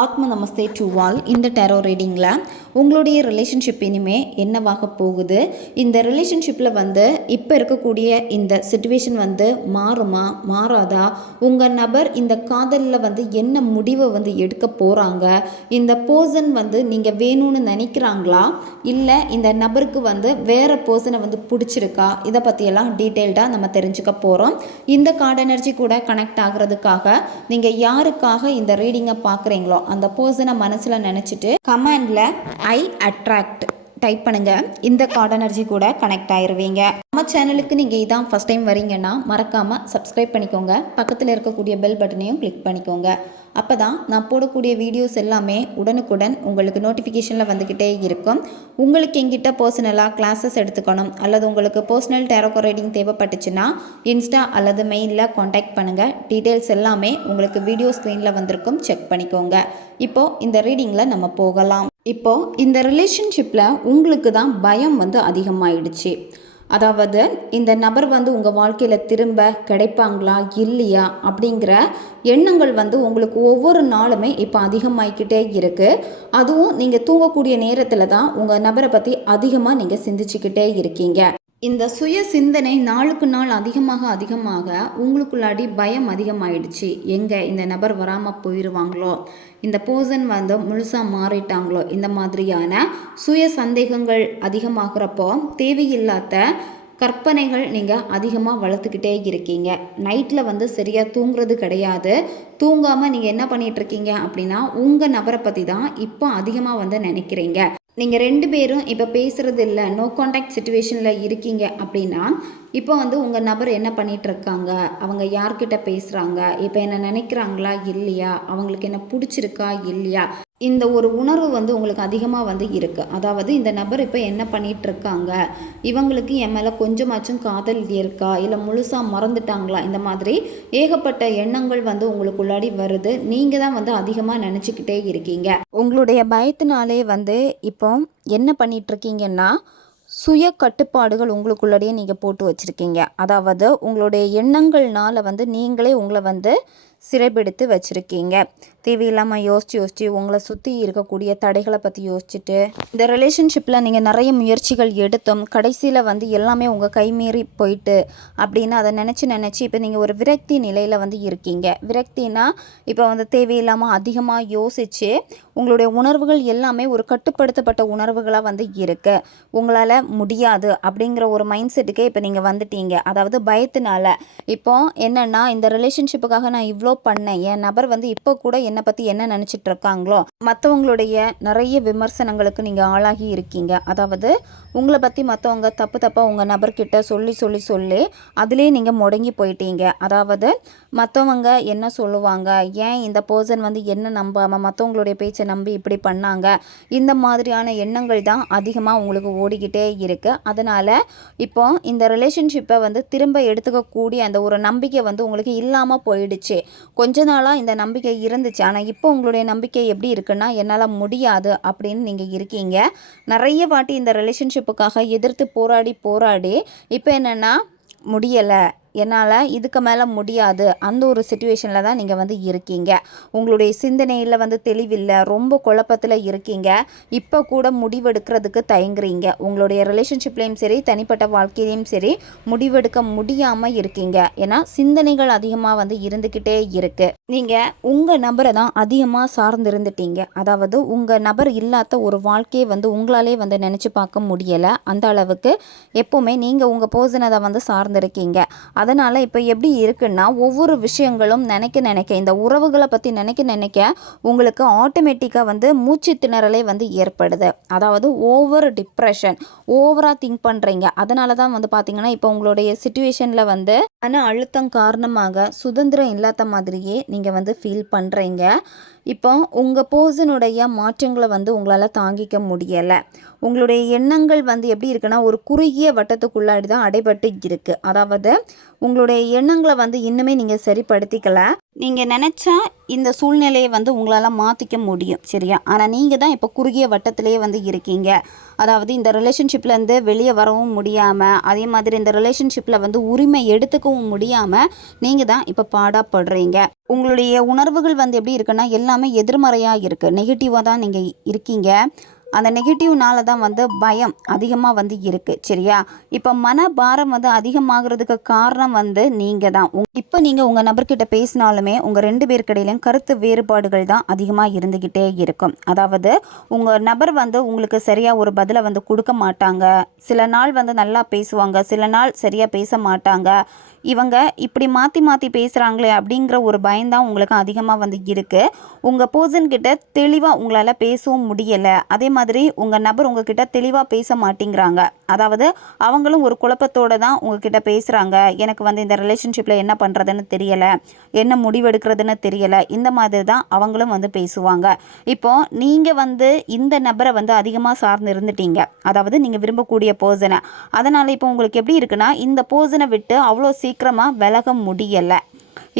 ஆத்ம நமஸ்தே to all. இந்த tarot ரீடிங்கில் உங்களுடைய ரிலேஷன்ஷிப் இனிமேல் என்னவாக போகுது, இந்த ரிலேஷன்ஷிப்பில் இப்போ இருக்கக்கூடிய இந்த சுச்சுவேஷன் மாறுமா மாறாதா, உங்கள் நபர் இந்த காதலில் என்ன முடிவை எடுக்க போகிறாங்க, இந்த பர்சன் நீங்கள் வேணும்னு நினைக்கிறாங்களா இல்லை இந்த நபருக்கு வேறு பர்சனை பிடிச்சிருக்கா, இதை பற்றியெல்லாம் டீட்டெயில்டாக நம்ம தெரிஞ்சுக்க போகிறோம். இந்த கார்டு எனர்ஜி கூட கனெக்ட் ஆகிறதுக்காக நீங்கள் யாருக்காக இந்த ரீடிங்கை பார்க்குறீங்களோ அந்த பர்சனை மனசில் நினச்சிட்டு கமெண்டில் ஐ அட்ராக்ட் டைப் பண்ணுங்கள். இந்த கார்டு எனர்ஜி கூட கனெக்ட் ஆயிடுவீங்க. நம்ம சேனலுக்கு நீங்கள் இதான் ஃபஸ்ட் டைம் வரீங்கன்னா மறக்காமல் சப்ஸ்கிரைப் பண்ணிக்கோங்க. பக்கத்தில் இருக்கக்கூடிய பெல் பட்டனையும் கிளிக் பண்ணிக்கோங்க. அப்போ தான் நான் போடக்கூடிய வீடியோஸ் எல்லாமே உடனுக்குடன் உங்களுக்கு நோட்டிஃபிகேஷனில் வந்துக்கிட்டே இருக்கும். உங்களுக்கு எங்கிட்ட பர்சனலாக கிளாஸஸ் எடுத்துக்கணும் அல்லது உங்களுக்கு பர்சனல் டேரோ ரீடிங் தேவைப்பட்டுச்சுன்னா இன்ஸ்டா அல்லது மெயிலில் காண்டாக்ட் பண்ணுங்கள். டீட்டெயில்ஸ் எல்லாமே உங்களுக்கு வீடியோ ஸ்க்ரீனில் வந்திருக்கும், செக் பண்ணிக்கோங்க. இப்போது இந்த ரீடிங்கில் நம்ம போகலாம். இப்போது இந்த ரிலேஷன்ஷிப்பில் உங்களுக்கு தான் பயம் அதிகமாகிடுச்சு. அதாவது இந்த நபர் உங்கள் வாழ்க்கையில் திரும்ப கிடைப்பாங்களா இல்லையா அப்படிங்கிற எண்ணங்கள் உங்களுக்கு ஒவ்வொரு நாளுமே இப்போ அதிகமாகிக்கிட்டே இருக்குது. அதுவும் நீங்கள் தூங்கக்கூடிய நேரத்தில் தான் உங்கள் நபரை பற்றி அதிகமாக நீங்கள் சிந்திச்சுக்கிட்டே இருக்கீங்க. இந்த சுய சிந்தனை நாளுக்கு நாள் அதிகமாக உங்களுக்குள்ளாடி பயம் அதிகமாகிடுச்சு. எங்கே இந்த நபர் வராமல் போயிடுவாங்களோ, இந்த பர்சன் முழுசாக மாறிட்டாங்களோ, இந்த மாதிரியான சுய சந்தேகங்கள் அதிகமாகிறப்போ தேவையில்லாத கற்பனைகள் நீங்கள் அதிகமாக வளர்த்துக்கிட்டே இருக்கீங்க. நைட்டில் சரியாக தூங்குறது கிடையாது. தூங்காமல் நீங்கள் என்ன பண்ணிகிட்ருக்கீங்க அப்படின்னா உங்கள் நபரை பற்றி தான் இப்போ அதிகமாக நினைக்கிறீங்க. நீங்கள் ரெண்டு பேரும் இப்போ பேசுகிறது இல்லை, நோ கான்டாக்ட் சுச்சுவேஷனில் இருக்கீங்க அப்படின்னா இப்போ உங்கள் நபர் என்ன பண்ணிகிட்ருக்காங்க, அவங்க யார்கிட்ட பேசுகிறாங்க, இப்போ என்ன நினைக்கிறாங்களா இல்லையா, அவங்களுக்கு என்ன பிடிச்சிருக்கா இல்லையா, இந்த ஒரு உணர்வு உங்களுக்கு அதிகமாக இருக்குது. அதாவது இந்த நபர் இப்போ என்ன பண்ணிகிட்ருக்காங்க, இவங்களுக்கு என் மேலே கொஞ்சமாச்சும் காதல் இருக்கா இல்லை முழுசாக மறந்துட்டாங்களா, இந்த மாதிரி ஏகப்பட்ட எண்ணங்கள் உங்களுக்குள்ளாடி வருது. நீங்கள் தான் அதிகமாக நினச்சிக்கிட்டே இருக்கீங்க. உங்களுடைய பயத்தினாலே இப்போ என்ன பண்ணிகிட்ருக்கீங்கன்னா சுய கட்டுப்பாடுகள் உங்களுக்குள்ளேயே நீங்கள் போட்டு வச்சுருக்கீங்க. அதாவது உங்களுடைய எண்ணங்கள்னால நீங்களே உங்களை சிறைபிடித்து வச்சுருக்கீங்க. தேவையில்லாமல் யோசித்து உங்களை சுற்றி இருக்கக்கூடிய தடைகளை பற்றி யோசிச்சுட்டு இந்த ரிலேஷன்ஷிப்பில் நீங்கள் நிறைய முயற்சிகள் எடுத்தோம், கடைசியில் எல்லாமே உங்கள் கைமீறி போயிட்டு அப்படின்னு அதை நினச்சி இப்போ நீங்கள் ஒரு விரக்தி நிலையில் இருக்கீங்க. விரக்தினா இப்போ தேவையில்லாமல் அதிகமாக யோசித்து உங்களுடைய உணர்வுகள் எல்லாமே ஒரு கட்டுப்படுத்தப்பட்ட உணர்வுகளாக இருக்குது. உங்களால் முடியாது அப்படிங்கிற ஒரு மைண்ட் செட்டுக்கே இப்போ நீங்கள் வந்துட்டீங்க. அதாவது பயத்தினால இப்போ என்னென்னா இந்த ரிலேஷன்ஷிப்புக்காக நான் இவ்வளோ பண்ணேன், என் நபர் இப்போ கூட என்னை பற்றி என்ன நினச்சிட்டு இருக்காங்களோ, மற்றவங்களுடைய நிறைய விமர்சனங்களுக்கு நீங்கள் ஆளாகி இருக்கீங்க. அதாவது உங்களை பற்றி மற்றவங்க தப்பாக உங்கள் நபர்கிட்ட சொல்லி அதிலே நீங்கள் முடங்கி போயிட்டீங்க. அதாவது மற்றவங்க என்ன சொல்லுவாங்க, ஏன் இந்த பர்சன் என்ன நம்பாமல் மற்றவங்களுடைய பேச்சை நம்பி இப்படி பண்ணாங்க, இந்த மாதிரியான எண்ணங்கள் தான் அதிகமாக உங்களுக்கு ஓடிக்கிட்டே இருக்குது. அதனால் இப்போ இந்த ரிலேஷன்ஷிப்பை திரும்ப எடுத்துக்கக்கூடிய அந்த ஒரு நம்பிக்கை உங்களுக்கு இல்லாமல் போயிடுச்சு. கொஞ்ச நாளாக இந்த நம்பிக்கை இருந்துச்சு, ஆனால் இப்போ உங்களுடைய நம்பிக்கை எப்படி இருக்குன்னா என்னால் முடியாது அப்படின்னு நீங்கள் இருக்கீங்க. நிறைய வாட்டி இந்த ரிலேஷன்ஷிப்புக்காக எதிர்த்து போராடி இப்போ என்னென்னா முடியலை, என்னால் இதுக்கு மேலே முடியாது, அந்த ஒரு சிச்சுவேஷனில் தான் நீங்கள் இருக்கீங்க. உங்களுடைய சிந்தனையில் தெளிவில்லை, ரொம்ப குழப்பத்தில் இருக்கீங்க. இப்போ கூட முடிவெடுக்கிறதுக்கு தயங்குறீங்க. உங்களுடைய ரிலேஷன்ஷிப்லேயும் சரி தனிப்பட்ட வாழ்க்கையிலையும் சரி முடிவெடுக்க முடியாமல் இருக்கீங்க. ஏன்னா சிந்தனைகள் அதிகமாக இருந்துக்கிட்டே இருக்குது. நீங்கள் உங்கள் நபரை தான் அதிகமாக சார்ந்து இருந்துட்டீங்க. அதாவது உங்கள் நபர் இல்லாத ஒரு வாழ்க்கையை உங்களாலே நினச்சி பார்க்க முடியலை. அந்த அளவுக்கு எப்போவுமே நீங்கள் உங்கள் பர்சனை தான் சார்ந்திருக்கீங்க. அதனால் இப்போ எப்படி இருக்குன்னா ஒவ்வொரு விஷயங்களும் நினைக்க இந்த உறவுகளை பற்றி நினைக்க உங்களுக்கு ஆட்டோமேட்டிக்காக மூச்சு திணறலே ஏற்படுது. அதாவது ஓவர் டிப்ரெஷன், ஓவராக திங்க் பண்ணுறீங்க. அதனால தான் பார்த்திங்கன்னா இப்போ உங்களுடைய சிச்சுவேஷனில் மன அழுத்தம் காரணமாக சுதந்திரம் இல்லாத மாதிரியே நீங்கள் ஃபீல் பண்ணுறீங்க. இப்போ உங்கள் பர்சனுடைய மாற்றங்களை உங்களால் தாங்கிக்க முடியலை. உங்களுடைய எண்ணங்கள் எப்படி இருக்குன்னா ஒரு குறுகிய வட்டத்துக்குள்ளாடி தான் அடைபட்டு இருக்குது. அதாவது உங்களுடைய எண்ணங்களை வந்து இன்னுமே நீங்கள் சரிப்படுத்திக்கல. நீங்கள் நினச்சா இந்த சூழ்நிலையை வந்து உங்களால் மாற்றிக்க முடியும், சரியா? ஆனால் நீங்கள் தான் இப்போ குறுகிய வட்டத்திலே வந்து இருக்கீங்க. அதாவது இந்த ரிலேஷன்ஷிப்லேருந்து வெளியே வரவும் முடியாமல், அதே மாதிரி இந்த ரிலேஷன்ஷிப்பில் வந்து உரிமை எடுத்துக்கவும் முடியாமல் நீங்கள் தான் இப்போ பாடாப்படுறீங்க. உங்களுடைய உணர்வுகள் வந்து எப்படி இருக்குன்னா எல்லாமே எதிர்மறையாக இருக்குது, நெகட்டிவாக தான் நீங்கள் இருக்கீங்க. அந்த நெகட்டிவ்னால தான் வந்து பயம் அதிகமாக வந்து இருக்குது, சரியா? இப்போ மனபாரம் வந்து அதிகமாகிறதுக்கு காரணம் வந்து நீங்கள் தான். இப்போ நீங்கள் உங்கள் நபர்கிட்ட பேசினாலுமே உங்கள் 2 பேருக்கிடையிலும் கருத்து வேறுபாடுகள் தான் அதிகமாக இருந்துக்கிட்டே இருக்கும். அதாவது உங்கள் நபர் வந்து உங்களுக்கு சரியாக ஒரு பதிலை வந்து கொடுக்க மாட்டாங்க. சில நாள் வந்து நல்லா பேசுவாங்க, சில நாள் சரியாக பேச மாட்டாங்க. இவங்க இப்படி மாற்றி மாற்றி பேசுகிறாங்களே அப்படிங்கிற ஒரு பயம்தான் உங்களுக்கு அதிகமாக வந்து இருக்குது. உங்கள் பர்சன்கிட்ட தெளிவாக உங்களால் பேசவும் முடியலை. அதே மாதிரி உங்கள் நபர் உங்ககிட்ட தெளிவாக பேச மாட்டேங்கிறாங்க. அதாவது அவங்களும் ஒரு குழப்பத்தோடு தான் உங்ககிட்ட பேசுகிறாங்க. எனக்கு வந்து இந்த ரிலேஷன்ஷிப்பில் என்ன பண்ணுறதுன்னு தெரியலை, என்ன முடிவெடுக்கிறதுன்னு தெரியலை, இந்த மாதிரி தான் அவங்களும் வந்து பேசுவாங்க. இப்போது நீங்கள் வந்து இந்த நபரை வந்து அதிகமாக சார்ந்து இருந்துட்டீங்க, அதாவது நீங்கள் விரும்பக்கூடிய பர்சனை. அதனால் இப்போ உங்களுக்கு எப்படி இருக்குன்னா இந்த பர்சனை விட்டு அவ்வளோ சீக்கிரமாக விலக முடியலை.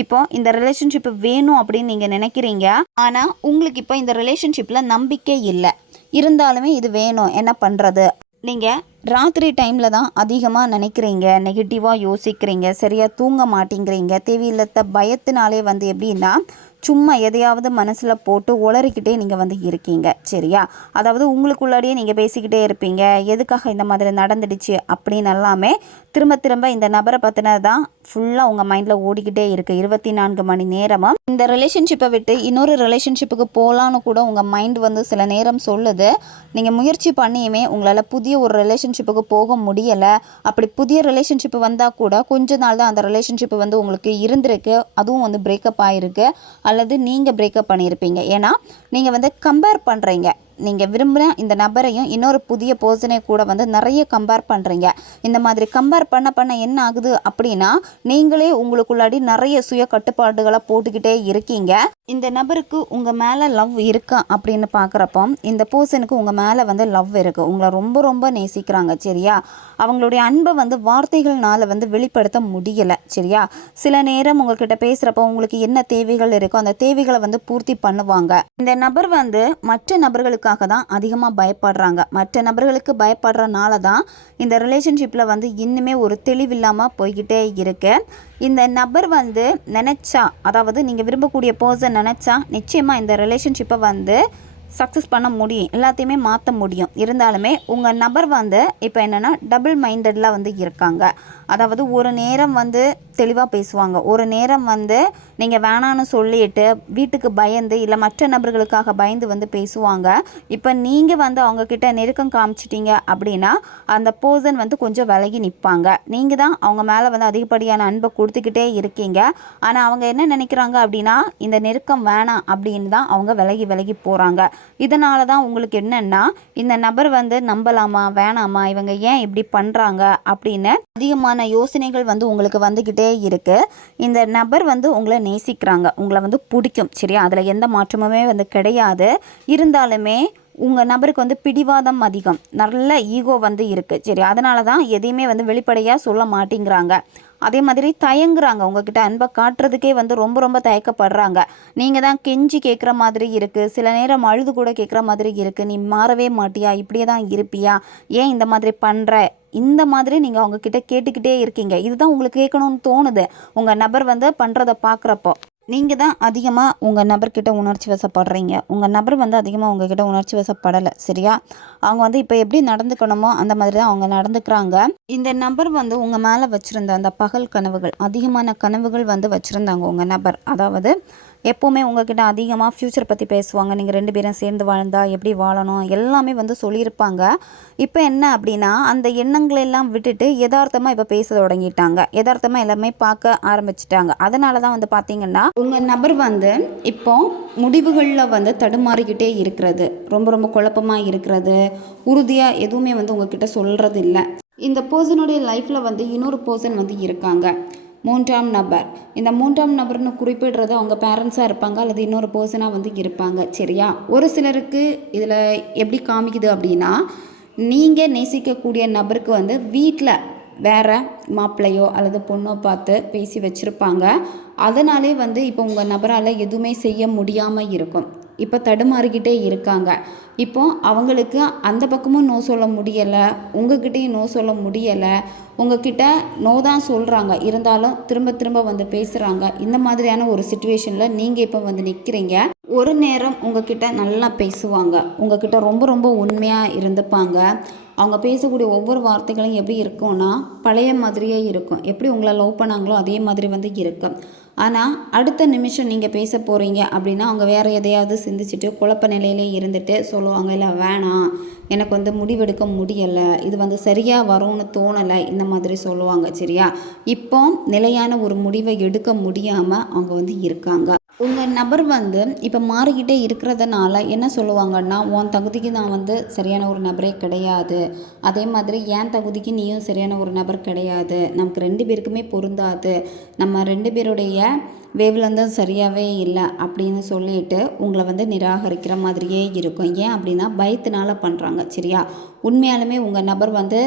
இப்போ இந்த ரிலேஷன்ஷிப் வேணும் அப்படின்னு நீங்கள் நினைக்கிறீங்க. ஆனால் உங்களுக்கு இப்போ இந்த ரிலேஷன்ஷிப்பில் நம்பிக்கை இல்லை. இருந்தாலுமே இது வேணும், என்ன பண்ணுறது? நீங்கள் ராத்திரி டைமில் தான் அதிகமாக நினைக்கிறீங்க, நெகட்டிவாக யோசிக்கிறீங்க, சரியாக தூங்க மாட்டேங்கிறீங்க. தேவையில்லாத பயத்தினாலே வந்து எப்படின்னா சும்மா எதையாவது மனசில் போட்டு உளறிக்கிட்டே நீங்கள் வந்து இருக்கீங்க, சரியா? அதாவது உங்களுக்குள்ளாடியே நீங்கள் பேசிக்கிட்டே இருப்பீங்க, எதுக்காக இந்த மாதிரி நடந்துடுச்சு அப்படின்னு எல்லாமே திரும்ப திரும்ப இந்த நபரை பற்றினது தான் ஃபுல்லாக உங்கள் மைண்டில் ஓடிக்கிட்டே இருக்குது 24 மணி நேரமாக. இந்த ரிலேஷன்ஷிப்பை விட்டு இன்னொரு ரிலேஷன்ஷிப்புக்கு போகலான்னு கூட உங்கள் மைண்ட் வந்து சில நேரம் சொல்லுது. நீங்கள் முயற்சி பண்ணியுமே உங்களால் புதிய ஒரு ரிலேஷன்ஷிப்புக்கு போக முடியலை. அப்படி புதிய ரிலேஷன்ஷிப்பு வந்தால் கூட கொஞ்ச நாள் தான் அந்த ரிலேஷன்ஷிப்பு வந்து உங்களுக்கு இருந்திருக்கு, அதுவும் வந்து பிரேக்கப் ஆகிருக்கு, அல்லது நீங்கள் பிரேக்கப் பண்ணியிருப்பீங்க. ஏன்னா நீங்கள் வந்து கம்பேர் பண்ணுறீங்க. நீங்கள் விரும்புகிற இந்த நபரையும் இன்னொரு புதிய பர்சனை கூட வந்து நிறைய கம்பேர் பண்ணுறீங்க. இந்த மாதிரி கம்பேர் பண்ண என்ன ஆகுது அப்படின்னா நீங்களே உங்களுக்குள்ளாடி நிறைய சுய கட்டுப்பாடுகளை போட்டுக்கிட்டே இருக்கீங்க. இந்த நபருக்கு உங்கள் மேலே லவ் இருக்கா அப்படின்னு பார்க்குறப்போ இந்த பர்சனுக்கு உங்கள் மேலே வந்து லவ் இருக்குது, உங்களை ரொம்ப ரொம்ப நேசிக்கிறாங்க, சரியா? அவங்களுடைய அன்பை வந்து வார்த்தைகள்னால வந்து வெளிப்படுத்த முடியலை, சரியா? சில நேரம் உங்கள்கிட்ட பேசுகிறப்போ உங்களுக்கு என்ன தேவைகள் இருக்கோ அந்த தேவைகளை வந்து பூர்த்தி பண்ணுவாங்க. இந்த நபர் வந்து மற்ற நபர்களுக்காக தான் அதிகமாக பயப்படுறாங்க. மற்ற நபர்களுக்கு பயப்படுறனால தான் இந்த ரிலேஷன்ஷிப்பில் வந்து இன்னுமே ஒரு தெளிவில்லாமல் போய்கிட்டே இருக்கு. இந்த நபர் வந்து நினச்சா, அதாவது நீங்கள் விரும்பக்கூடிய பர்சன் நினச்சா நிச்சயமாக இந்த ரிலேஷன்ஷிப்பை வந்து சக்ஸஸ் பண்ண முடியும், எல்லாத்தையுமே மாற்ற முடியும். இருந்தாலுமே உங்கள் நபர் வந்து இப்போ என்னென்னா டபுள் மைண்டடில் வந்து இருக்காங்க. அதாவது ஒரு நேரம் வந்து தெளிவாக பேசுவாங்க, ஒரு நேரம் வந்து நீங்கள் வேணான்னு சொல்லிட்டு வீட்டுக்கு பயந்து இல்லை மற்ற நபர்களுக்காக பயந்து வந்து பேசுவாங்க. இப்போ நீங்கள் வந்து அவங்கக்கிட்ட நெருக்கம் காமிச்சிட்டிங்க அப்படின்னா அந்த பர்சன் வந்து கொஞ்சம் விலகி நிற்பாங்க. நீங்கள் தான் அவங்க மேலே வந்து அதிகப்படியான அன்பை கொடுத்துக்கிட்டே இருக்கீங்க. ஆனால் அவங்க என்ன நினைக்கிறாங்க அப்படின்னா இந்த நெருக்கம் வேணாம் அப்படின்னு தான் அவங்க விலகி விலகி போகிறாங்க. இதனால தான் உங்களுக்கு என்னென்னா இந்த நபர் வந்து நம்பலாமா வேணாமா, இவங்க ஏன் இப்படி பண்ணுறாங்க அப்படின்னு அதிகமான யோசனைகள் வந்து உங்களுக்கு வந்துக்கிட்டே இருக்குது. இந்த நபர் வந்து உங்களை நேசிக்கிறாங்க, உங்களை வந்து பிடிக்கும், சரியா? அதில் எந்த மாற்றமுமே வந்து கிடையாது. இருந்தாலுமே உங்கள் நபருக்கு வந்து பிடிவாதம் அதிகம், நல்ல ஈகோ வந்து இருக்குது, சரி? அதனால தான் எதையுமே வந்து வெளிப்படையாக சொல்ல மாட்டேங்கிறாங்க. அதே மாதிரி தயங்குறாங்க, உங்ககிட்ட அன்பை காட்டுறதுக்கே வந்து ரொம்ப ரொம்ப தயக்கப்படுறாங்க. நீங்கள் தான் கெஞ்சி கேட்குற மாதிரி இருக்குது, சில நேரம் அழுது கூட கேட்குற மாதிரி இருக்குது. நீ மாறவே மாட்டியா, இப்படியே தான் இருப்பியா, ஏன் இந்த மாதிரி பண்ணுற, இந்த மாதிரி நீங்கள் அவங்கக்கிட்ட கேட்டுக்கிட்டே இருக்கீங்க. இதுதான் உங்களுக்கு கேட்கணும்னு தோணுது உங்கள் நபர் வந்து பண்ணுறதை பார்க்குறப்போ. நீங்கள் தான் அதிகமாக உங்கள் நபர்கிட்ட உணர்ச்சி வசப்படுறீங்க, உங்கள் நபர் வந்து அதிகமாக உங்ககிட்ட உணர்ச்சி வசப்படலை, சரியா? அவங்க வந்து இப்போ எப்படி நடந்துக்கணுமோ அந்த மாதிரி தான் அவங்க நடந்துக்கிறாங்க. இந்த நபர் வந்து உங்கள் மேலே வச்சுருந்த அந்த பகல் கனவுகள், அதிகமான கனவுகள் வந்து வச்சுருந்தாங்க உங்கள் நபர். அதாவது எப்போவுமே உங்ககிட்ட அதிகமாக ஃப்யூச்சர் பற்றி பேசுவாங்க, நீங்கள் 2 பேரும் சேர்ந்து வாழ்ந்தால் எப்படி வாழணும் எல்லாமே வந்து சொல்லியிருப்பாங்க. இப்போ என்ன அப்படின்னா அந்த எண்ணங்களெல்லாம் விட்டுட்டு யதார்த்தமாக இப்போ பேச தொடங்கிட்டாங்க, யதார்த்தமாக எல்லாமே பார்க்க ஆரம்பிச்சிட்டாங்க. அதனால தான் வந்து பார்த்திங்கன்னா உங்கள் நபர் வந்து இப்போ முடிவுகளில் வந்து தடுமாறிக்கிட்டே இருக்கிறது, ரொம்ப ரொம்ப குழப்பமாக இருக்கிறது, உறுதியாக எதுவுமே வந்து உங்ககிட்ட சொல்கிறது இல்லை. இந்த பர்சனுடைய லைஃப்பில் வந்து இன்னொரு பர்சன் வந்து இருக்காங்க, 3ஆம் நபர். இந்த 3ஆம் நபர்னு குறிப்பிடுறது அவங்க பேரண்ட்ஸாக இருப்பாங்க அல்லது இன்னொரு பர்சனாக வந்து இருப்பாங்க, சரியா? ஒரு சிலருக்கு இதில் எப்படி காமிக்குது அப்படின்னா நீங்கள் நேசிக்கக்கூடிய நபருக்கு வந்து வீட்டில் வேறு மாப்பிள்ளையோ அல்லது பொண்ணோ பார்த்து பேசி வச்சுருப்பாங்க. அதனாலே வந்து இப்போ உங்கள் நபரால் எதுவுமே செய்ய முடியாமல் இருக்கும். இப்போ தடுமாறிக்கிட்டே இருக்காங்க. இப்போ அவங்களுக்கு அந்த பக்கமும் நோ சொல்ல முடியலை, உங்ககிட்டயும் நோ சொல்ல முடியலை. உங்ககிட்ட நோ தான் சொல்கிறாங்க, இருந்தாலும் திரும்ப திரும்ப வந்து பேசுகிறாங்க. இந்த மாதிரியான ஒரு சுச்சுவேஷனில் நீங்கள் இப்போ வந்து நிற்கிறீங்க. ஒரு நேரம் உங்ககிட்ட நல்லா பேசுவாங்க, உங்ககிட்ட ரொம்ப ரொம்ப உண்மையாக இருந்துப்பாங்க. அவங்க பேசக்கூடிய ஒவ்வொரு வார்த்தைகளும் எப்படி இருக்கும்னா பழைய மாதிரியே இருக்கும். எப்படி உங்களை லவ் பண்ணாங்களோ அதே மாதிரி வந்து இருக்கும். ஆனால் அடுத்த நிமிஷம் நீங்கள் பேச போகிறீங்க அப்படின்னா அவங்க வேறு எதையாவது சிந்திச்சுட்டு குழப்ப நிலையிலே இருந்துட்டு சொல்லுவாங்க, இல்லை வேணாம், எனக்கு வந்து முடிவெடுக்க முடியலை, இது வந்து சரியாக வரும்னு தோணலை, இந்த மாதிரி சொல்லுவாங்க. சரியா? இப்போ நிலையான ஒரு முடிவை எடுக்க முடியாமல் அவங்க வந்து இருக்காங்க. உங்கள் நபர் வந்து இப்போ மாறிக்கிட்டே இருக்கிறதுனால என்ன சொல்லுவாங்கன்னா, உன் தகுதிக்கு நான் வந்து சரியான ஒரு நபரே கிடையாது, அதே மாதிரி என் தகுதிக்கு நீயும் சரியான ஒரு நபர் கிடையாது, நமக்கு 2 பேருக்குமே பொருந்தாது, நம்ம 2 பேருடைய வேவ்லென்த்தும் சரியாகவே இல்லை அப்படின்னு சொல்லிட்டு உங்களை வந்து நிராகரிக்கிற மாதிரியே இருக்கும். ஏன் அப்படின்னா பயத்தினால பண்ணுறாங்க. சரியா? உண்மையாலுமே உங்கள் நபர் வந்து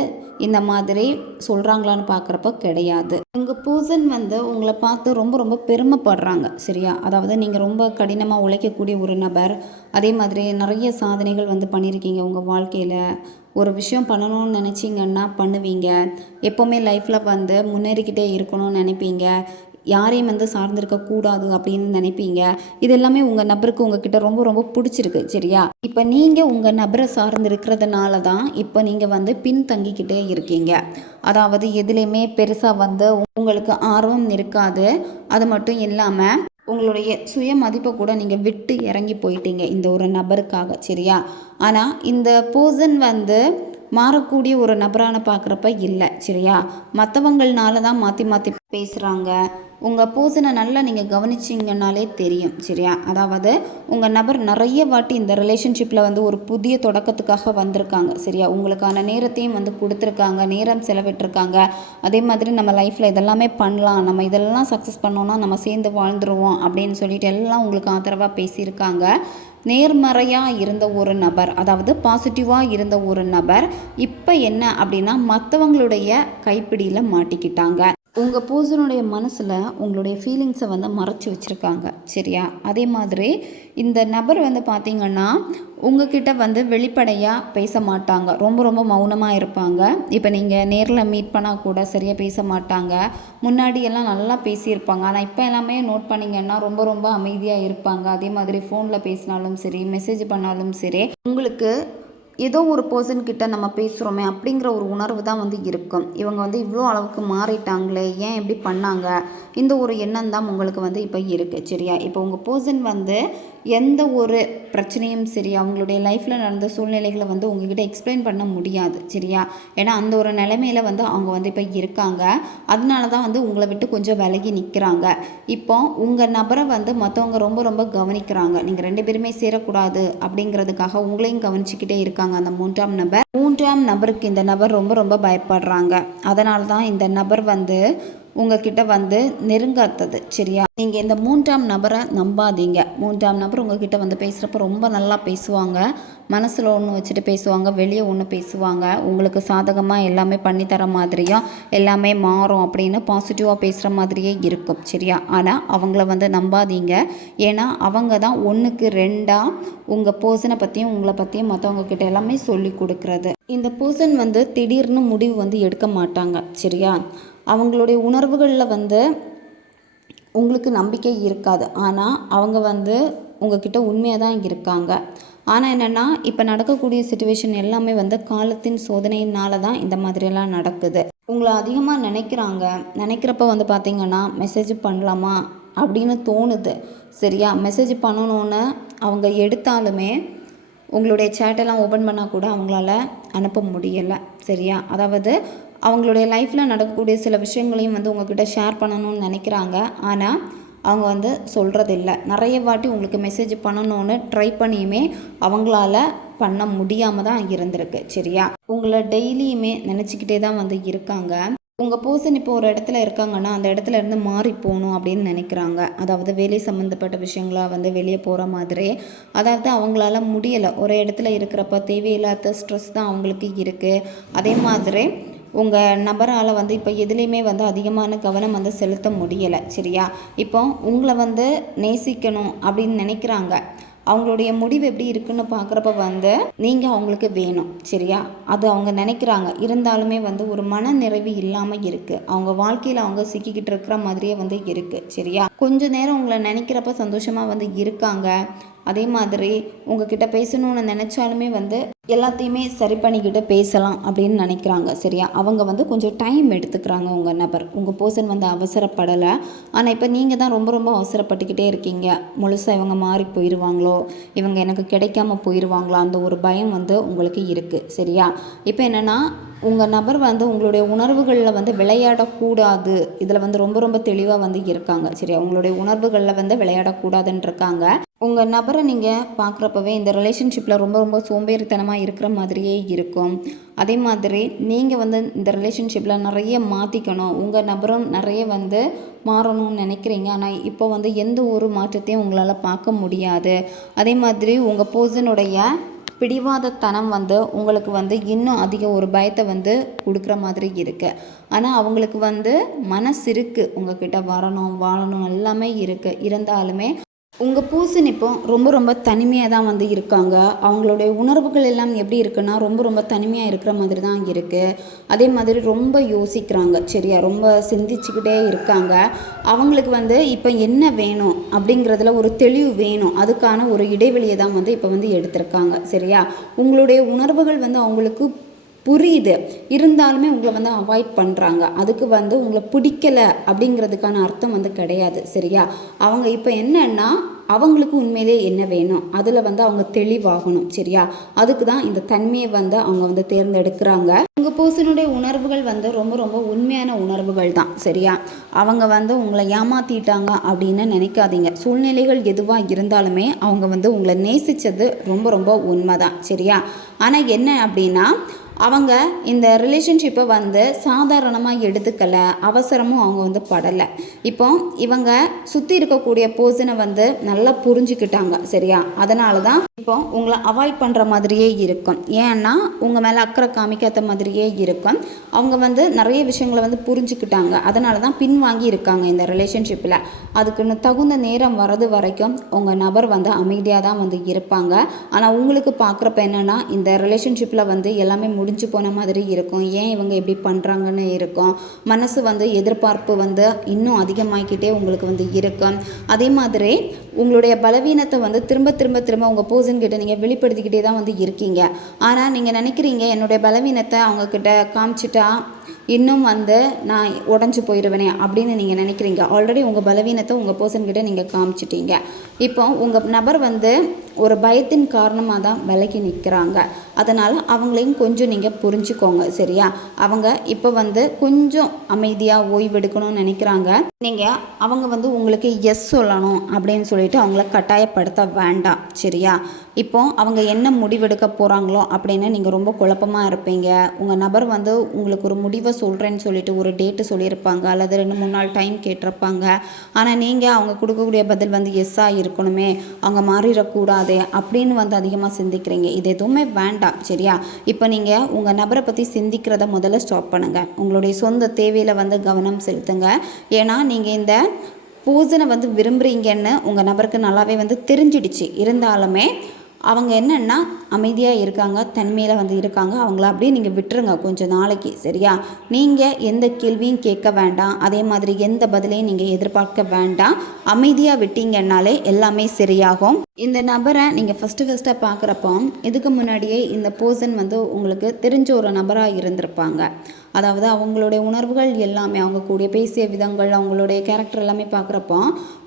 இந்த மாதிரி சொல்கிறாங்களான்னு பார்க்குறப்ப கிடையாது. உங்கள் பர்சன் வந்து உங்களை பார்த்து ரொம்ப ரொம்ப பெருமைப்படுறாங்க. சரியா? அதாவது நீங்கள் ரொம்ப கடினமாக உழைக்கக்கூடிய ஒரு நபர், அதே மாதிரி நிறைய சாதனைகள் வந்து பண்ணியிருக்கீங்க உங்கள் வாழ்க்கையில். ஒரு விஷயம் பண்ணணும்னு நினச்சிங்கன்னா பண்ணுவீங்க. எப்போவுமே லைஃப்பில் வந்து முன்னேறிக்கிட்டே இருக்கணும்னு நினைப்பீங்க. யாரையும் வந்து சார்ந்திருக்கக்கூடாது அப்படின்னு நினைப்பீங்க. இது எல்லாமே உங்கள் நபருக்கு உங்ககிட்ட ரொம்ப ரொம்ப பிடிச்சிருக்கு. சரியா? இப்போ நீங்கள் உங்கள் நபரை சார்ந்திருக்கிறதுனால தான் இப்போ நீங்கள் வந்து பின்தங்கிக்கிட்டே இருக்கீங்க. அதாவது எதுலேயுமே பெருசாக வந்து உங்களுக்கு ஆர்வம் இருக்காது. அது மட்டும் இல்லாமல் உங்களுடைய சுய மதிப்பை கூட நீங்கள் விட்டு இறங்கி போயிட்டீங்க இந்த ஒரு நபருக்காக. சரியா? ஆனால் இந்த பர்சன் வந்து மாறக்கூடிய ஒரு நபரான பார்க்குறப்ப இல்லை. சரியா? மற்றவங்கள்னால தான் மாற்றி மாற்றி பேசுகிறாங்க. உங்கள் பர்சனை நல்லா நீங்கள் கவனிச்சிங்கனாலே தெரியும். சரியா? அதாவது உங்கள் நபர் நிறைய வாட்டி இந்த ரிலேஷன்ஷிப்பில் வந்து ஒரு புதிய தொடக்கத்துக்காக வந்திருக்காங்க. சரியா? உங்களுக்கான நேரத்தையும் வந்து கொடுத்துருக்காங்க, நேரம் செலவிட்டிருக்காங்க. அதே மாதிரி நம்ம லைஃப்பில் இதெல்லாமே பண்ணலாம், நம்ம இதெல்லாம் சக்ஸஸ் பண்ணோன்னா நம்ம சேர்ந்து வாழ்ந்துருவோம் அப்படின்னு சொல்லிட்டு எல்லாம் உங்களுக்கு ஆதரவாக பேசியிருக்காங்க. நேர்மறையாக இருந்த ஒரு நபர், அதாவது பாசிட்டிவாக இருந்த ஒரு நபர் இப்போ என்ன அப்படின்னா மற்றவங்களுடைய கைப்பிடியில் மாட்டிக்கிட்டாங்க. உங்கள் பர்சனுடைய மனசில் உங்களுடைய ஃபீலிங்ஸை வந்து மறைச்சி வச்சுருக்காங்க. சரியா? அதே மாதிரி இந்த நபர் வந்து பார்த்திங்கன்னா உங்ககிட்ட வந்து வெளிப்படையாக பேச மாட்டாங்க, ரொம்ப ரொம்ப மௌனமாக இருப்பாங்க. இப்போ நீங்கள் நேரில் மீட் பண்ணால் கூட சரியாக பேச மாட்டாங்க. முன்னாடியெல்லாம் நல்லா பேசியிருப்பாங்க, ஆனால் இப்போ எல்லாமே நோட் பண்ணிங்கன்னா ரொம்ப ரொம்ப அமைதியாக இருப்பாங்க. அதே மாதிரி ஃபோனில் பேசினாலும் சரி, மெசேஜ் பண்ணாலும் சரி, உங்களுக்கு ஏதோ ஒரு பர்சன்கிட்ட நம்ம பேசுகிறோமே அப்படிங்கிற ஒரு உணர்வு தான் வந்து இருக்கும். இவங்க வந்து இவ்வளோ அளவுக்கு மாறிட்டாங்களே, ஏன் எப்படி பண்ணாங்க, இந்த ஒரு எண்ணம் தான் உங்களுக்கு வந்து இப்போ இருக்குது. சரியா? இப்போ உங்கள் பர்சன் வந்து எந்த ஒரு பிரச்சனையும் சரி, அவங்களுடைய லைஃப்பில் நடந்த சூழ்நிலைகளை வந்து உங்ககிட்ட எக்ஸ்பிளைன் பண்ண முடியாது. சரியா? ஏன்னா அந்த ஒரு நிலைமையில வந்து அவங்க வந்து இப்போ இருக்காங்க. அதனால தான் வந்து உங்களை விட்டு கொஞ்சம் விலகி நிற்கிறாங்க. இப்போ உங்கள் நபரை வந்து மற்றவங்க ரொம்ப ரொம்ப கவனிக்கிறாங்க. நீங்கள் 2 பேருமே சேரக்கூடாது அப்படிங்கிறதுக்காக உங்களையும் கவனிச்சுக்கிட்டே இருக்காங்க அந்த 3ஆம் நபர். 3ஆம் நபருக்கு இந்த நபர் ரொம்ப ரொம்ப பயப்படுறாங்க. அதனால தான் இந்த நபர் வந்து உங்ககிட்ட வந்து நெருங்காத்தது. சரியா? நீங்கள் இந்த 3ஆம் நபரை நம்பாதீங்க. 3ஆம் நபர் உங்ககிட்ட வந்து பேசுகிறப்ப ரொம்ப நல்லா பேசுவாங்க. மனசில் ஒன்று வச்சுட்டு பேசுவாங்க, வெளியே ஒன்று பேசுவாங்க. உங்களுக்கு சாதகமாக எல்லாமே பண்ணித்தர மாதிரியும் எல்லாமே மாறும் அப்படின்னு பாசிட்டிவாக பேசுகிற மாதிரியே இருக்கும். சரியா? ஆனால் அவங்கள வந்து நம்பாதீங்க. ஏன்னா அவங்க தான் 1க்கு 2ஆக உங்கள் பர்சனை பற்றியும் உங்களை பற்றியும் மற்றவங்க கிட்ட எல்லாமே சொல்லி கொடுக்குறது. இந்த பர்சன் வந்து திடீர்னு முடிவு வந்து எடுக்க மாட்டாங்க. சரியா? அவங்களுடைய உணர்வுகளில் வந்து உங்களுக்கு நம்பிக்கை இருக்காது, ஆனால் அவங்க வந்து உங்ககிட்ட உண்மையாக தான் இருக்காங்க. ஆனால் என்னென்னா இப்போ நடக்கக்கூடிய சிச்சுவேஷன் எல்லாமே வந்து காலத்தின் சோதனையினால தான் இந்த மாதிரியெல்லாம் நடக்குது. உங்களை அதிகமாக நினைக்கிறப்ப வந்து பார்த்திங்கன்னா மெசேஜ் பண்ணலாமா அப்படின்னு தோணுது. சரியா? மெசேஜ் பண்ணணுன்னு அவங்க எடுத்தாலுமே உங்களுடைய சேட்டெல்லாம் ஓப்பன் பண்ணால் கூட அவங்களால அனுப்ப முடியலை. சரியா? அதாவது அவங்களுடைய லைஃப்பில் நடக்கக்கூடிய சில விஷயங்களையும் வந்து உங்ககிட்ட ஷேர் பண்ணணும்னு நினைக்கிறாங்க, ஆனால் அவங்க வந்து சொல்கிறதில்ல. நிறைய வாட்டி உங்களுக்கு மெசேஜ் பண்ணணுன்னு ட்ரை பண்ணியுமே அவங்களால பண்ண முடியாமல் தான் இருந்திருக்கு. சரியா? உங்களை டெய்லியுமே நினச்சிக்கிட்டே தான் வந்து இருக்காங்க. உங்கள் பர்சன் இப்போ ஒரு இடத்துல இருக்காங்கன்னா அந்த இடத்துல இருந்து மாறி போகணும் அப்படின்னு நினைக்கிறாங்க. அதாவது வேலை சம்மந்தப்பட்ட விஷயங்களாக வந்து வெளியே போகிற மாதிரி. அதாவது அவங்களால முடியலை, ஒரே இடத்துல இருக்கிறப்ப தேவையில்லாத ஸ்ட்ரெஸ் தான் அவங்களுக்கு இருக்குது. அதே மாதிரி உங்கள் நபரால் வந்து இப்போ எதுலேயுமே வந்து அதிகமான கவனம் வந்து செலுத்த முடியலை. சரியா? இப்போ உங்களை வந்து நேசிக்கணும் அப்படின்னு நினைக்கிறாங்க. அவங்களுடைய முடிவு எப்படி இருக்குன்னு பார்க்குறப்ப வந்து நீங்கள் அவங்களுக்கு வேணும். சரியா? அது அவங்க நினைக்கிறாங்க. இருந்தாலுமே வந்து ஒரு மன நிறைவு இல்லாமல் இருக்குது. அவங்க வாழ்க்கையில் அவங்க சிக்கிக்கிட்டு இருக்கிற மாதிரியே வந்து இருக்குது. சரியா? கொஞ்ச நேரம் உங்களை நினைக்கிறப்ப சந்தோஷமாக வந்து இருக்காங்க. அதே மாதிரி உங்ககிட்ட பேசணும்னு நினச்சாலுமே வந்து எல்லாத்தையுமே சரி பண்ணிக்கிட்டு பேசலாம் அப்படின்னு நினைக்கிறாங்க. சரியா? அவங்க வந்து கொஞ்சம் டைம் எடுத்துக்கிறாங்க. உங்கள் நபர், உங்கள் பர்சன் வந்து அவசரப்படலை. ஆனால் இப்போ நீங்கள் தான் ரொம்ப ரொம்ப அவசரப்பட்டுக்கிட்டே இருக்கீங்க. முழுசாக இவங்க மாறி போயிடுவாங்களோ, இவங்க எனக்கு கிடைக்காம போயிடுவாங்களோ, அந்த ஒரு பயம் வந்து உங்களுக்கு இருக்குது. சரியா? இப்போ என்னென்னா உங்கள் நபர் வந்து உங்களுடைய உணர்வுகளில் வந்து விளையாடக்கூடாது. இதில் வந்து ரொம்ப ரொம்ப தெளிவாக வந்து இருக்காங்க. சரியா? உங்களுடைய உணர்வுகளில் வந்து விளையாடக்கூடாதுன்னு இருக்காங்க. உங்கள் நபரை நீங்கள் பார்க்குறப்பவே இந்த ரிலேஷன்ஷிப்பில் ரொம்ப ரொம்ப சோம்பேறித்தனமாக இருக்கிற மாதிரியே இருக்கும். அதே மாதிரி நீங்கள் வந்து இந்த ரிலேஷன்ஷிப்பில் நிறைய மாற்றிக்கணும், உங்கள் நபரும் நிறைய வந்து மாறணும்னு நினைக்கிறீங்க. ஆனால் இப்போ வந்து எந்த ஒரு மாற்றத்தையும் உங்களால் பார்க்க முடியாது. அதே மாதிரி உங்கள் பர்சனுடைய பிடிவாதத்தனம் வந்து உங்களுக்கு வந்து இன்னும் அதிக ஒரு பயத்தை வந்து கொடுக்குற மாதிரி இருக்குது. ஆனால் அவங்களுக்கு வந்து மனசு இருக்குது, உங்ககிட்ட வரணும் வாழணும் எல்லாமே இருக்குது. இருந்தாலுமே உங்கள் பர்சன் இப்போ ரொம்ப ரொம்ப தனிமையாக தான் வந்து இருக்காங்க. அவங்களுடைய உணர்வுகள் எல்லாம் எப்படி இருக்குன்னா ரொம்ப ரொம்ப தனிமையாக இருக்கிற மாதிரி தான் இருக்குது. அதே மாதிரி ரொம்ப யோசிக்கிறாங்க. சரியா? ரொம்ப சிந்திச்சுக்கிட்டே இருக்காங்க. அவங்களுக்கு வந்து இப்போ என்ன வேணும் அப்படிங்கிறதுல ஒரு தெளிவு வேணும். அதுக்கான ஒரு இடைவெளியை தான் வந்து இப்போ வந்து எடுத்திருக்காங்க. சரியா? உங்களுடைய உணர்வுகள் வந்து அவங்களுக்கு புரியுது. இருந்தாலுமே உங்களை வந்து அவாய்ட் பண்ணுறாங்க. அதுக்கு வந்து உங்களை பிடிக்கலை அப்படிங்கிறதுக்கான அர்த்தம் வந்து கிடையாது. சரியா? அவங்க இப்போ என்னன்னா அவங்களுக்கு உண்மையிலே என்ன வேணும் அதில் வந்து அவங்க தெளிவாகணும். சரியா? அதுக்கு தான் இந்த தன்மையை வந்து அவங்க வந்து தேர்ந்தெடுக்கிறாங்க. உங்கள் பர்சனுடைய உணர்வுகள் வந்து ரொம்ப ரொம்ப உண்மையான உணர்வுகள் தான். சரியா? அவங்க வந்து உங்களை ஏமாற்றிட்டாங்க அப்படின்னு நினைக்காதீங்க. சூழ்நிலைகள் எதுவாக இருந்தாலுமே அவங்க வந்து உங்களை நேசித்தது ரொம்ப ரொம்ப உண்மை தான். சரியா? ஆனால் என்ன அப்படின்னா அவங்க இந்த ரிலேஷன்ஷிப்பை வந்து சாதாரணமாக எடுத்துக்கலை, அவசரமும் அவங்க வந்து படலை. இப்போ இவங்க சுற்றி இருக்கக்கூடிய பர்சனை வந்து நல்லா புரிஞ்சுக்கிட்டாங்க. சரியா? அதனால தான் இப்போ உங்களை அவாய்ட் பண்ணுற மாதிரியே இருக்கும். ஏன்னா உங்கள் மேலே அக்கறை காமிக்காத மாதிரியே இருக்கும். அவங்க வந்து நிறைய விஷயங்களை வந்து புரிஞ்சுக்கிட்டாங்க. அதனால தான் பின்வாங்கி இருக்காங்க இந்த ரிலேஷன்ஷிப்பில். அதுக்குன்னு தகுந்த நேரம் வர்றது வரைக்கும் உங்கள் நபர் வந்து அமைதியாக தான் வந்து இருப்பாங்க. ஆனால் உங்களுக்கு பார்க்குறப்ப என்னென்னா இந்த ரிலேஷன்ஷிப்பில் வந்து எல்லாமே முடிஞ்சு போன மாதிரி இருக்கும். ஏன் இவங்க எப்படி பண்ணுறாங்கன்னு இருக்கும். மனசு வந்து எதிர்பார்ப்பு வந்து இன்னும் அதிகமாகிக்கிட்டே உங்களுக்கு வந்து இருக்கும். அதே மாதிரி உங்களுடைய பலவீனத்தை வந்து திரும்ப திரும்ப திரும்ப உங்கள் பர்சன் கிட்ட நீங்கள் வெளிப்படுத்திக்கிட்டே தான் வந்து இருக்கீங்க. ஆனால் நீங்கள் நினைக்கிறீங்க என்னுடைய பலவீனத்தை அவங்கக்கிட்ட காமிச்சிட்டா இன்னும் வந்து நான் உடஞ்சி போயிடுவேனே அப்படின்னு நீங்கள் நினைக்கிறீங்க. ஆல்ரெடி உங்கள் பலவீனத்தை உங்கள் பர்சன்கிட்ட நீங்கள் காமிச்சிட்டீங்க. இப்போ உங்கள் நபர் வந்து ஒரு பயத்தின் காரணமாக தான் விலகி நிற்கிறாங்க. அதனால் அவங்களையும் கொஞ்சம் நீங்கள் புரிஞ்சுக்கோங்க. சரியா? அவங்க இப்போ வந்து கொஞ்சம் அமைதியாக ஓய்வெடுக்கணும்னு நினைக்கிறாங்க. நீங்கள் அவங்க வந்து உங்களுக்கு எஸ் சொல்லணும் அப்படின்னு சொல்லிட்டு அவங்கள கட்டாயப்படுத்த வேண்டாம். சரியா? இப்போ அவங்க என்ன முடிவெடுக்க போகிறாங்களோ அப்படின்னு நீங்கள் ரொம்ப குழப்பமாக இருப்பீங்க. உங்கள் நபர் வந்து உங்களுக்கு ஒரு முடிவை சொல்கிறேன்னு சொல்லிட்டு ஒரு டேட்டு சொல்லியிருப்பாங்க, அல்லது 2-3 நாள் டைம் கேட்டிருப்பாங்க. ஆனால் நீங்கள் அவங்க கொடுக்கக்கூடிய பதில் வந்து எஸ்ஸாக இருக்கணுமே, அவங்க மாறிடக்கூடாது அப்படின்னு வந்து அதிகமாக சிந்திக்கிறீங்க. இது எதுவுமே வேண்டாம். சரியா? இப்போ நீங்கள் உங்கள் நபரை பற்றி சிந்திக்கிறத முதல்ல ஸ்டாப் பண்ணுங்கள். உங்களுடைய சொந்த தேவையில் வந்து கவனம் செலுத்துங்க. ஏன்னா நீங்கள் இந்த பர்சனை வந்து விரும்புகிறீங்கன்னு உங்கள் நபருக்கு நல்லாவே வந்து தெரிஞ்சிடுச்சு. இருந்தாலுமே அவங்க என்னென்னா அமைதியாக இருக்காங்க, தனிமையில் வந்து இருக்காங்க. அவங்கள அப்படியே நீங்கள் விட்டுருங்க கொஞ்சம் நாளைக்கு. சரியா? நீங்கள் எந்த கேள்வியும் கேட்க வேண்டாம். அதே மாதிரி எந்த பதிலையும் நீங்கள் எதிர்பார்க்க வேண்டாம். அமைதியாக விட்டீங்கன்னாலே எல்லாமே சரியாகும். இந்த நபரை நீங்கள் ஃபஸ்ட்டாக பார்க்குறப்போ இதுக்கு முன்னாடியே இந்த பர்சன் வந்து உங்களுக்கு தெரிஞ்ச ஒரு நபராக இருந்திருப்பாங்க. அதாவது அவங்களுடைய உணர்வுகள் எல்லாமே, அவங்க கூடிய பேசிய விதங்கள், அவங்களுடைய கேரக்டர் எல்லாமே பார்க்குறப்போ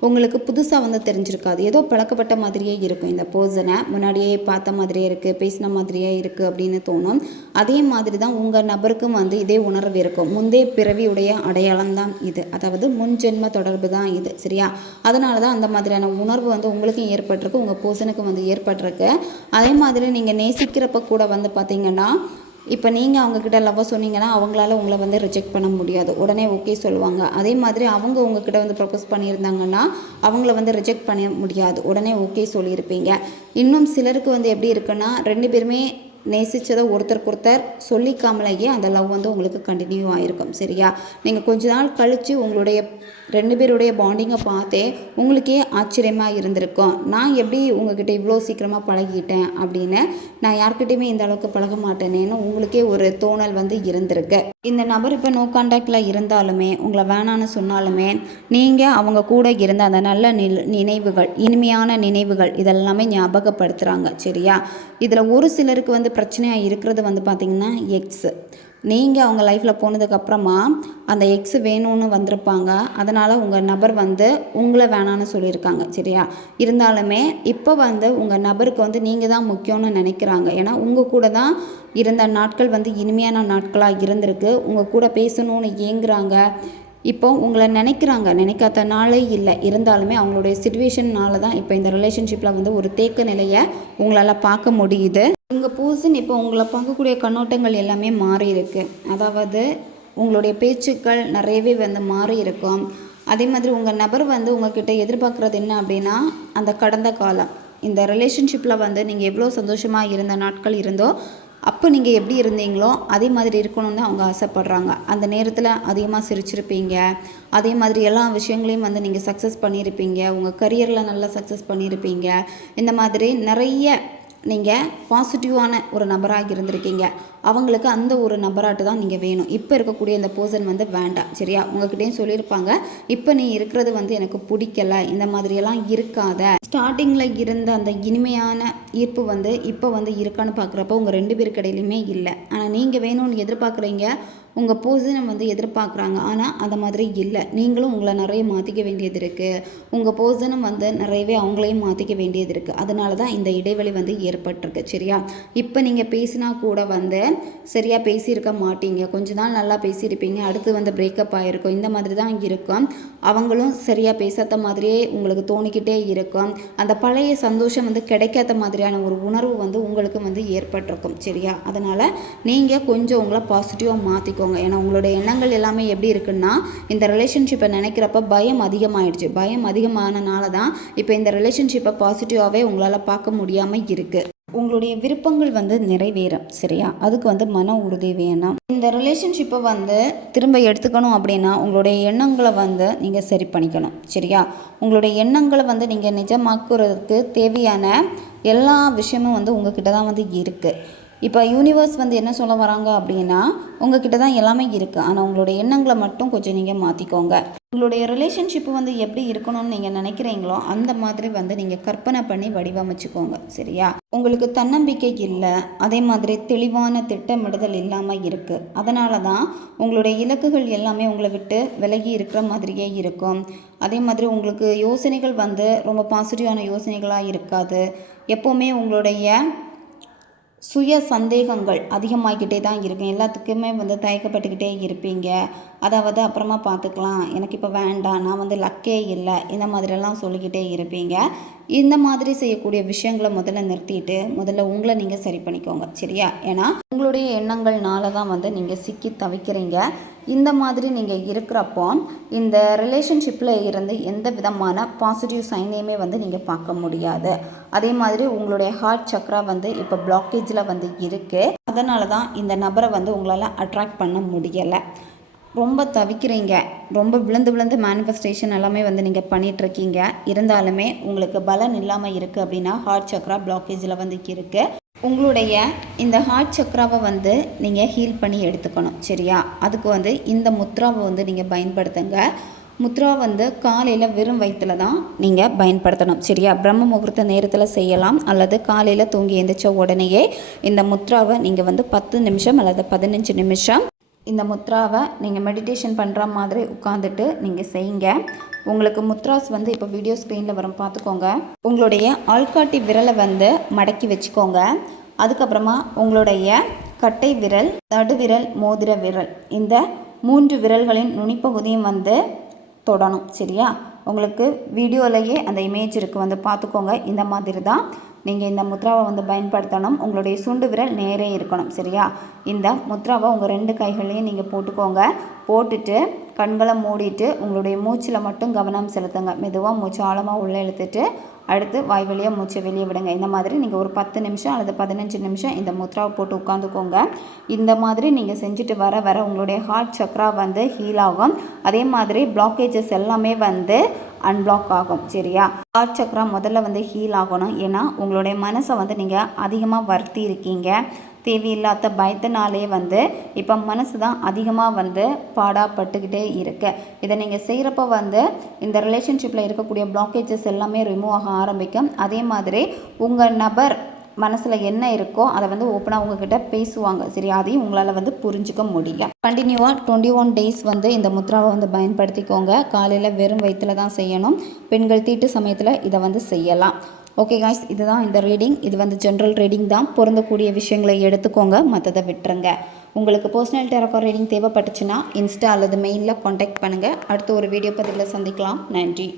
உங்களுக்கு புதுசாக வந்து தெரிஞ்சிருக்காது. ஏதோ பழக்கப்பட்ட மாதிரியே இருக்கும். இந்த பர்சனை முன்னாடியே பார்த்த மாதிரியே இருக்குது, பேசின மாதிரியே இருக்குது அப்படின்னு தோணும். அதே மாதிரி தான் உங்கள் நபருக்கும் வந்து இதே உணர்வு இருக்கும். முந்தைய பிறவியுடைய அடையாளம் தான் இது, அதாவது முன்ஜென்ம தொடர்பு தான் இது. சரியா? அதனால தான் அந்த மாதிரியான உணர்வு வந்து உங்களுக்கும் ஏற்பட்டிருக்கு, உங்கள் பர்சனுக்கும் வந்து ஏற்பட்டிருக்கு. அதே மாதிரி நீங்கள் நேசிக்கிறப்ப கூட வந்து பார்த்திங்கன்னா இப்போ நீங்கள் அவங்கக்கிட்ட லவ்வை சொன்னீங்கன்னா அவங்களால உங்களை வந்து ரிஜெக்ட் பண்ண முடியாது, உடனே ஓகே சொல்லுவாங்க. அதே மாதிரி அவங்க உங்ககிட்ட வந்து ப்ரப்போஸ் பண்ணியிருந்தாங்கன்னா அவங்கள வந்து ரிஜெக்ட் பண்ண முடியாது, உடனே ஓகே சொல்லியிருப்பீங்க. இன்னும் சிலருக்கு வந்து எப்படி இருக்குன்னா 2 பேருமே நேசித்ததை ஒருத்தருக்கு ஒருத்தர் சொல்லிக்காமலேயே அந்த லவ் வந்து உங்களுக்கு கண்டினியூ ஆகிருக்கும். சரியா? நீங்கள் கொஞ்ச நாள் கழித்து உங்களுடைய 2 பேருடைய பாண்டிங்கை பார்த்தே உங்களுக்கே ஆச்சரியமாக இருந்திருக்கும். நான் எப்படி உங்ககிட்ட இவ்வளோ சீக்கிரமாக பழகிட்டேன் அப்படின்னு, நான் யார்கிட்டையுமே இந்த அளவுக்கு பழக மாட்டேனேன்னு உங்களுக்கே ஒரு தோணல் வந்து இருந்திருக்கு. இந்த நபர் இப்போ நோ கான்டாக்டில் இருந்தாலுமே, உங்களை வேணான்னு சொன்னாலுமே, நீங்கள் அவங்க கூட இருந்த அந்த நல்ல நினைவுகள், இனிமையான நினைவுகள் இதெல்லாமே ஞாபகப்படுத்துகிறாங்க. சரியா? இதில் ஒரு சிலருக்கு வந்து பிரச்சனையாக இருக்கிறது வந்து பார்த்திங்கன்னா எக்ஸு. நீங்கள் அவங்க லைஃப்பில் போனதுக்கப்புறமா அந்த எக்ஸு வேணும்னு வந்திருப்பாங்க. அதனால் உங்கள் நபர் வந்து உங்களை வேணான்னு சொல்லியிருக்காங்க. சரியா? இருந்தாலுமே இப்போ வந்து உங்கள் நபருக்கு வந்து நீங்கள் தான் முக்கியம்னு நினைக்கிறாங்க. ஏன்னா உங்கள் கூட தான் இருந்த நாட்கள் வந்து இனிமையான நாட்களாக இருந்திருக்கு. உங்கள் கூட பேசணும்னு ஏங்குறாங்க. இப்போ உங்களை நினைக்கிறாங்க, நினைக்காத நாளே இல்லை. இருந்தாலுமே அவங்களுடைய சிச்சுவேஷன்னால தான் இப்போ இந்த ரிலேஷன்ஷிப்பில் வந்து ஒரு தேக்க நிலையை உங்களால் பார்க்க முடியுது. உங்கள் பர்சன் இப்போ உங்களை பார்க்கக்கூடிய கண்ணோட்டங்கள் எல்லாமே மாறி இருக்கு. அதாவது உங்களுடைய பேச்சுக்கள் நிறையவே வந்து மாறி இருக்கும். அதே மாதிரி உங்கள் நபர் வந்து உங்கள்கிட்ட எதிர்பார்க்குறது என்ன அப்படின்னா, அந்த கடந்த காலம் இந்த ரிலேஷன்ஷிப்பில் வந்து நீங்கள் எவ்வளோ சந்தோஷமாக இருந்த நாட்கள் இருந்தோ, அப்போ நீங்கள் எப்படி இருந்தீங்களோ அதே மாதிரி இருக்கணும்னு அவங்க ஆசைப்பட்றாங்க. அந்த நேரத்தில் அதிகமாக சிரிச்சிருப்பீங்க. அதே மாதிரி எல்லா விஷயங்களையும் வந்து நீங்கள் சக்ஸஸ் பண்ணியிருப்பீங்க. உங்கள் கரியரில் நல்லா சக்ஸஸ் பண்ணியிருப்பீங்க. இந்த மாதிரி நிறைய நீங்கள் பாசிட்டிவான ஒரு நபராக இருந்திருக்கீங்க. அவங்களுக்கு அந்த ஒரு நபராட்டு தான் நீங்கள் வேணும். இப்போ இருக்கக்கூடிய இந்த பர்சன் வந்து வேண்டாம். சரியா? உங்கள்கிட்டையும் சொல்லியிருப்பாங்க, இப்போ நீ இருக்கிறது வந்து எனக்கு பிடிக்கலை, இந்த மாதிரியெல்லாம் இருக்காத. ஸ்டார்டிங்கில் இருந்த அந்த இனிமையான ஈர்ப்பு வந்து இப்போ வந்து இருக்கான்னு பார்க்குறப்போ உங்கள் 2 பேருக்கு இடையிலுமே இல்லை. ஆனால் நீங்கள் வேணும்னு எதிர்பார்க்குறீங்க, உங்கள் பர்சனை வந்து எதிர்பார்க்குறாங்க. ஆனால் அந்த மாதிரி இல்லை. நீங்களும் உங்களை நிறைய மாற்றிக்க வேண்டியது இருக்குது. உங்கள் பர்சனும் வந்து நிறையவே அவங்களையும் மாற்றிக்க வேண்டியது இருக்குது. அதனால தான் இந்த இடைவெளி வந்து ஏற்பட்டிருக்கு. சரியா? இப்போ நீங்கள் பேசினா கூட வந்து சரியாக பேசியிருக்க மாட்டீங்க. கொஞ்ச நாள் நல்லா பேசியிருப்பீங்க, அடுத்து வந்து பிரேக்கப் ஆகிருக்கும். இந்த மாதிரி தான் இருக்கும். அவங்களும் சரியாக பேசாத மாதிரியே உங்களுக்கு தோணிக்கிட்டே இருக்கும். அந்த பழைய சந்தோஷம் வந்து கிடைக்காத மாதிரியான ஒரு உணர்வு வந்து உங்களுக்கு வந்து ஏற்பட்டிருக்கும். சரியா? அதனால் நீங்கள் கொஞ்சம் உங்களை பாசிட்டிவாக மாற்றிக்கோங்க. ஏன்னா உங்களுடைய எண்ணங்கள் எல்லாமே எப்படி இருக்குன்னா, இந்த ரிலேஷன்ஷிப்பை நினைக்கிறப்ப பயம் அதிகமாகிடுச்சு. பயம் அதிகமானனால தான் இப்போ இந்த ரிலேஷன்ஷிப்பை பாசிட்டிவாகவே உங்களால் பார்க்க முடியாமல் இருக்குது. உங்களுடைய விருப்பங்கள் வந்து நிறைவேறும். சரியா? அதுக்கு வந்து மன உறுதி வேணும். இந்த ரிலேஷன்ஷிப்பை வந்து திரும்ப எடுத்துக்கணும் அப்படின்னா உங்களுடைய எண்ணங்களை வந்து நீங்கள் சரி பண்ணிக்கணும். சரியா? உங்களுடைய எண்ணங்களை வந்து நீங்கள் நிஜமாக்குறதுக்கு தேவையான எல்லா விஷயமும் வந்து உங்ககிட்ட தான் வந்து இருக்குது. இப்போ யூனிவர்ஸ் வந்து என்ன சொல்ல வராங்க அப்படின்னா, உங்ககிட்ட தான் எல்லாமே இருக்குது. ஆனால் உங்களுடைய எண்ணங்களை மட்டும் கொஞ்சம் நீங்கள் மாற்றிக்கோங்க. உங்களுடைய ரிலேஷன்ஷிப்பு வந்து எப்படி இருக்கணும்னு நீங்கள் நினைக்கிறீங்களோ அந்த மாதிரி வந்து நீங்கள் கற்பனை பண்ணி வடிவமைச்சுக்கோங்க. சரியா? உங்களுக்கு தன்னம்பிக்கை இல்லை, அதே மாதிரி தெளிவான திட்டமிடுதல் இல்லாமல் இருக்குது. அதனால தான் உங்களுடைய இலக்குகள் எல்லாமே உங்களை விட்டு விலகி இருக்கிற மாதிரியே இருக்கும். அதே மாதிரி உங்களுக்கு யோசனைகள் வந்து ரொம்ப பாசிட்டிவான யோசனைகளாக இருக்காது. எப்போவுமே உங்களுடைய சுய சந்தேகங்கள் அதிகமாகிக்கிட்டே தான் இருக்கும். எல்லாத்துக்குமே வந்து தயக்கப்பட்டுக்கிட்டே இருப்பீங்க. அதாவது அப்புறமா பார்த்துக்கலாம், எனக்கு இப்போ வேண்டாம், நான் வந்து லக்கே இல்லை, இந்த மாதிரியெல்லாம் சொல்லிக்கிட்டே இருப்பீங்க. இந்த மாதிரி செய்யக்கூடிய விஷயங்களை முதல்ல நிறுத்திட்டு முதல்ல உங்களை நீங்கள் சரி பண்ணிக்கோங்க. சரியா? ஏன்னா உங்களுடைய எண்ணங்கள்னால தான் வந்து நீங்கள் சிக்கி தவிக்கிறீங்க. இந்த மாதிரி நீங்கள் இருக்கிறப்போ இந்த ரிலேஷன்ஷிப்பில் இருந்து எந்த விதமான பாசிட்டிவ் சைனையுமே வந்து நீங்கள் பார்க்க முடியாது. அதே மாதிரி உங்களுடைய ஹார்ட் சக்ரா வந்து இப்போ பிளாக்கேஜில் வந்து இருக்குது. அதனால தான் இந்த நபரை வந்து உங்களால் அட்ராக்ட் பண்ண முடியலை. ரொம்ப தவிக்கிறீங்க. ரொம்ப விழுந்து விழுந்து மேனிஃபெஸ்டேஷன் எல்லாமே வந்து நீங்கள் பண்ணிகிட்ருக்கீங்க. இருந்தாலுமே உங்களுக்கு பலன் இல்லாமல் இருக்குது அப்படின்னா ஹார்ட் சக்ரா பிளாக்கேஜில் வந்து இருக்குது. உங்களுடைய இந்த ஹார்ட் சக்ராவை வந்து நீங்கள் ஹீல் பண்ணி எடுத்துக்கணும். சரியா? அதுக்கு வந்து இந்த முத்ராவை வந்து நீங்கள் பயன்படுத்துங்க. முத்ரா வந்து காலையில் வெறும் வயிற்றில் தான் நீங்கள் பயன்படுத்தணும். சரியா? பிரம்ம முகூர்த்த நேரத்தில் செய்யலாம், அல்லது காலையில் தூங்கி எழுந்திரிச்ச உடனேயே இந்த முத்ராவை நீங்கள் வந்து 10 நிமிஷம் அல்லது 15 நிமிஷம் இந்த முத்ராவை நீங்கள் மெடிடேஷன் பண்ணுற மாதிரி உட்காந்துட்டு நீங்கள் செய்யுங்க. உங்களுக்கு முத்ராஸ் வந்து இப்போ வீடியோ ஸ்க்ரீனில் வரும், பார்த்துக்கோங்க. உங்களுடைய ஆள்காட்டி விரலை வந்து மடக்கி வச்சுக்கோங்க. அதுக்கப்புறமா உங்களுடைய கட்டை விரல், நடுவிரல், மோதிர விரல், இந்த 3 விரல்களின் நுனிப்பகுதியும் வந்து தொடணும். சரியா? உங்களுக்கு வீடியோலையே அந்த இமேஜ் இருக்குது, வந்து பார்த்துக்கோங்க. இந்த மாதிரி தான் நீங்கள் இந்த முத்ராவை வந்து பயன்படுத்தணும். உங்களுடைய சுண்டு விரல் நேரே இருக்கணும். சரியா? இந்த முத்ராவை உங்கள் 2 கைகளையும் நீங்கள் போட்டுக்கோங்க. போட்டுட்டு கண்களை மூடிட்டு உங்களுடைய மூச்சில் மட்டும் கவனம் செலுத்துங்க. மெதுவாக மூச்சு ஆழமாக உள்ளே இழுத்துட்டு அடுத்து வாய் வழியாக மூச்சை வெளியே விடுங்க. இந்த மாதிரி நீங்கள் ஒரு 10 நிமிஷம் அல்லது 15 நிமிஷம் இந்த முத்ராவை போட்டு உட்காந்துக்கோங்க. இந்த மாதிரி நீங்கள் செஞ்சுட்டு வர வர உங்களுடைய ஹார்ட் சக்ரா வந்து ஹீல் ஆகும். அதே மாதிரி பிளாக்கேஜஸ் எல்லாமே வந்து அன்பிளாக் ஆகும். சரியா? ஹார்ட் சக்ரா முதல்ல வந்து ஹீல் ஆகணும். ஏன்னா உங்களுடைய மனசை வந்து நீங்கள் அதிகமாக வருத்தி இருக்கீங்க. தேவையில்லாத பயத்தினாலே வந்து இப்போ மனசு தான் அதிகமாக வந்து பாடாப்பட்டுக்கிட்டே இருக்கு. இதை நீங்கள் செய்கிறப்ப வந்து இந்த ரிலேஷன்ஷிப்பில் இருக்கக்கூடிய பிளாக்கேஜஸ் எல்லாமே ரிமூவ் ஆக ஆரம்பிக்கும். அதே மாதிரி உங்கள் நபர் மனசில் என்ன இருக்கோ அதை வந்து ஓப்பனாக உங்ககிட்ட பேசுவாங்க. சரி, அதையும் உங்களால் வந்து புரிஞ்சிக்க முடியும். கண்டினியூவாக 21 டேஸ் வந்து இந்த முத்ராவை வந்து பயன்படுத்திக்கோங்க. காலையில் வெறும் வயிற்றில் தான் செய்யணும். பெண்கள் தீட்டு சமயத்தில் இதை வந்து செய்யலாம். ஓகே காய்ஸ், இதுதான் இந்த ரீடிங். இது வந்து ஜென்ரல் ரீடிங் தான். பொருந்தக்கூடிய விஷயங்களை எடுத்துக்கோங்க, மற்றதை விட்டுருங்க. உங்களுக்கு பர்சனல் டேரோ ரீடிங் தேவைப்பட்டுச்சுன்னா இன்ஸ்டா அல்லது மெயிலில் காண்டாக்ட் பண்ணுங்கள். அடுத்து ஒரு வீடியோ பதிவில் சந்திக்கலாம். நன்றி.